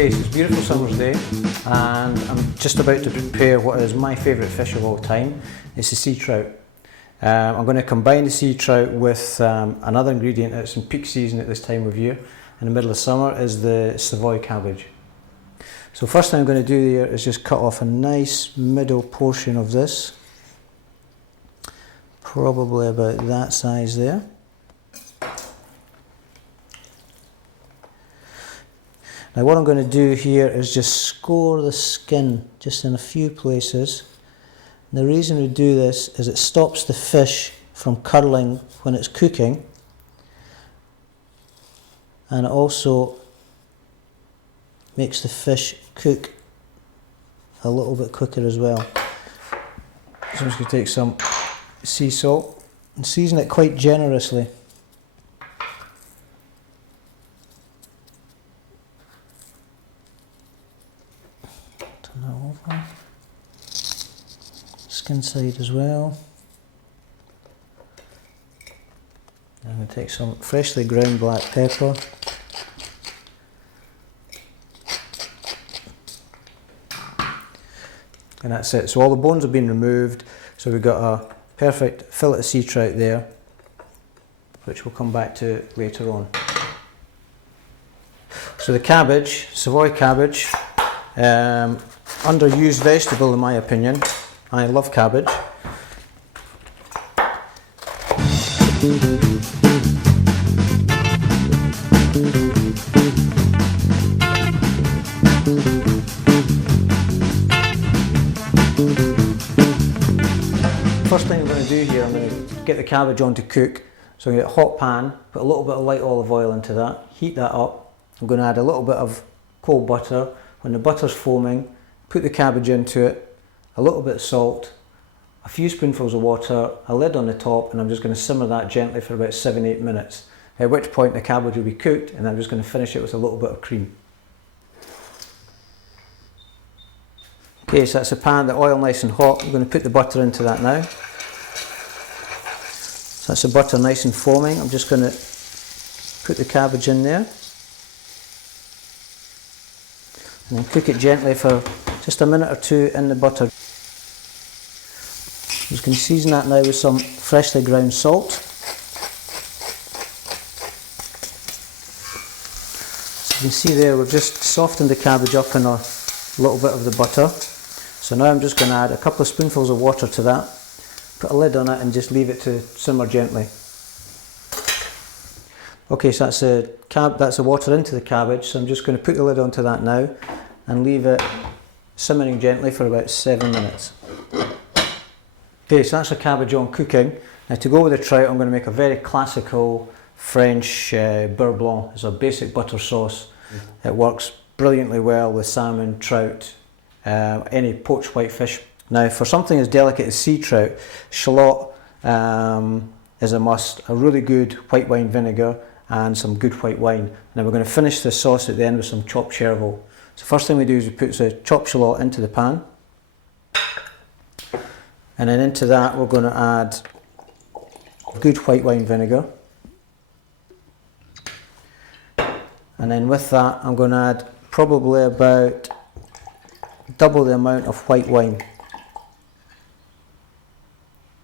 Okay, so it's a beautiful summer's day and I'm just about to prepare what is my favourite fish of all time. It's the sea trout. I'm going to combine the sea trout with another ingredient that's in peak season at this time of year. In the middle of summer is the Savoy cabbage. So first thing I'm going to do here is just cut off a nice middle portion of this. Probably about that size there. Now what I'm going to do here is just score the skin just in a few places. And the reason we do this is it stops the fish from curling when it's cooking, and it also makes the fish cook a little bit quicker as well. So I'm just going to take some sea salt and season it quite generously. Turn that over. Skin side as well. I'm going to take some freshly ground black pepper. And that's it. So all the bones have been removed. So we've got a perfect fillet of sea trout there, which we'll come back to later on. So the cabbage, Savoy cabbage, underused vegetable in my opinion. I love cabbage. First thing I'm going to do here, I'm going to get the cabbage on to cook. So I'm going to get a hot pan, put a little bit of light olive oil into that, heat that up. I'm going to add a little bit of cold butter. When the butter's foaming, put the cabbage into it, a little bit of salt, a few spoonfuls of water, a lid on the top, and I'm just going to simmer that gently for about 7-8 minutes. At which point the cabbage will be cooked, and I'm just going to finish it with a little bit of cream. Okay, so that's a pan, the oil nice and hot. I'm going to put the butter into that now. So that's the butter nice and foaming. I'm just going to put the cabbage in there. And then cook it gently for just a minute or two in the butter. I'm just going to season that now with some freshly ground salt. So you can see there we've just softened the cabbage up in a little bit of the butter. So now I'm just going to add a couple of spoonfuls of water to that, put a lid on it and just leave it to simmer gently. Okay, so that's the water into the cabbage, so I'm just going to put the lid onto that now and leave it simmering gently for about 7 minutes. Okay, so that's the cabbage on cooking. Now to go with the trout, I'm going to make a very classical French Beurre Blanc. It's a basic butter sauce. It works brilliantly well with salmon, trout, any poached whitefish. Now for something as delicate as sea trout, shallot is a must. A really good white wine vinegar and some good white wine. Now we're going to finish this sauce at the end with some chopped chervil. So first thing we do is we put the chopped shallot into the pan, and then into that we're going to add good white wine vinegar, and then with that I'm going to add probably about double the amount of white wine.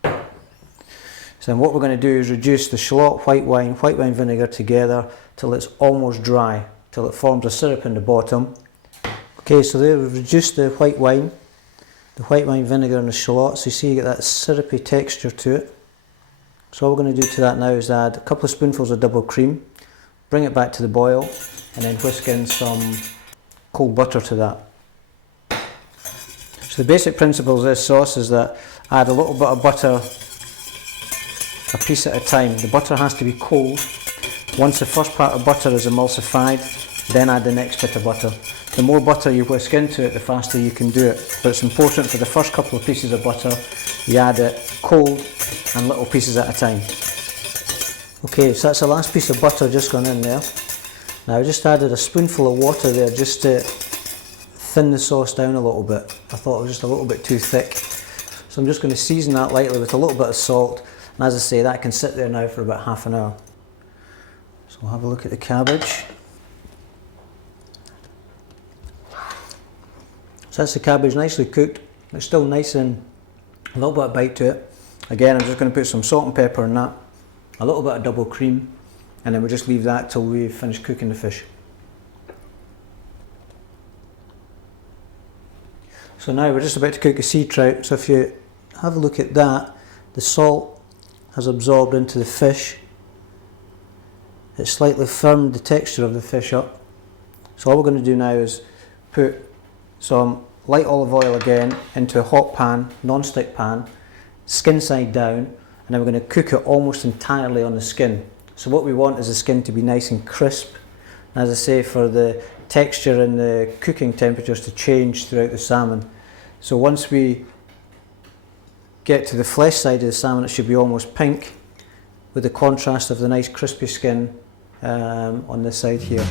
So then what we're going to do is reduce the shallot, white wine vinegar together till it's almost dry, till it forms a syrup in the bottom. Okay, so there we've reduced the white wine vinegar and the shallot, so you see you get that syrupy texture to it. So all we're going to do to that now is add a couple of spoonfuls of double cream, bring it back to the boil, and then whisk in some cold butter to that. So the basic principle of this sauce is that add a little bit of butter a piece at a time. The butter has to be cold. Once the first part of butter is emulsified, then add the next bit of butter. The more butter you whisk into it, the faster you can do it. But it's important for the first couple of pieces of butter, you add it cold and little pieces at a time. Okay, so that's the last piece of butter just gone in there. Now I just added a spoonful of water there just to thin the sauce down a little bit. I thought it was just a little bit too thick. So I'm just going to season that lightly with a little bit of salt. And as I say, that can sit there now for about half an hour. So we'll have a look at the cabbage. So that's the cabbage nicely cooked. It's still nice and a little bit of bite to it. Again, I'm just going to put some salt and pepper on that, a little bit of double cream, and then we'll just leave that till we finish cooking the fish. So now we're just about to cook a sea trout. So if you have a look at that, the salt has absorbed into the fish. It's slightly firmed the texture of the fish up. So all we're going to do now is put some light olive oil again into a hot pan, non-stick pan, skin side down, and then we're going to cook it almost entirely on the skin. So what we want is the skin to be nice and crisp, and as I say, for the texture and the cooking temperatures to change throughout the salmon. So once we get to the flesh side of the salmon, it should be almost pink with the contrast of the nice crispy skin on this side here.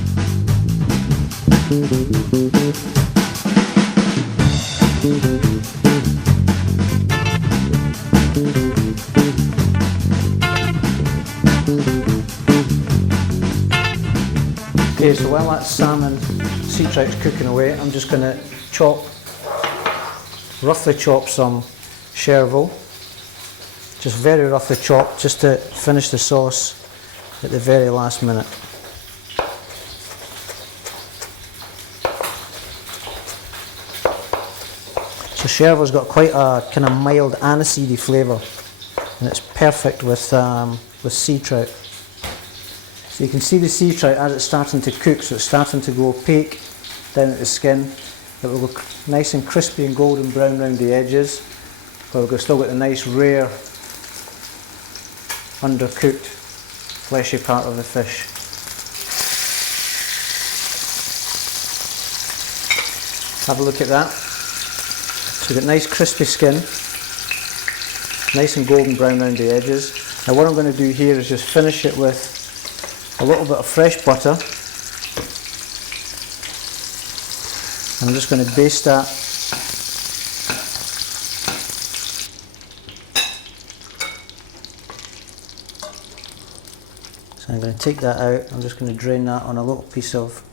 Okay, so while that salmon sea trout's cooking away, I'm just going to roughly chop some chervil, just very roughly chopped, just to finish the sauce at the very last minute. So chervil's got quite a kind of mild aniseedy flavour, and it's perfect with sea trout. So you can see the sea trout as it's starting to cook, so it's starting to go opaque down at the skin. It will look nice and crispy and golden brown around the edges, but we've still got the nice rare undercooked fleshy part of the fish. Have a look at that. So we've got nice crispy skin, nice and golden brown around the edges. Now what I'm going to do here is just finish it with a little bit of fresh butter. I'm just going to baste that so I'm going to take that out. I'm just going to drain that on a little piece of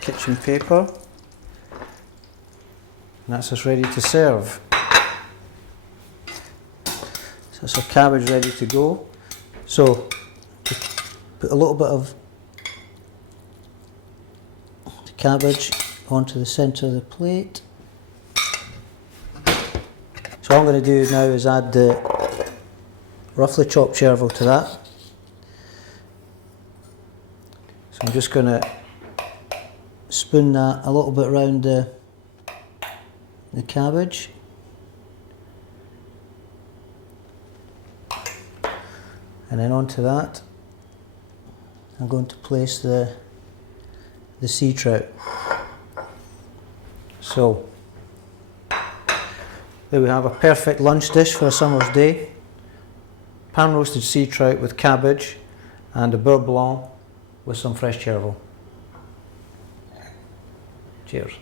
kitchen paper, and that's us ready to serve. So that's our cabbage ready to go. So just put a little bit of the cabbage onto the centre of the plate. So all I'm going to do now is add the roughly chopped chervil to that. So I'm just going to spoon that a little bit around the cabbage. And then onto that I'm going to place the sea trout. So there we have a perfect lunch dish for a summer's day. Pan roasted sea trout with cabbage and a beurre blanc with some fresh chervil. Cheers.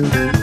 Thank you.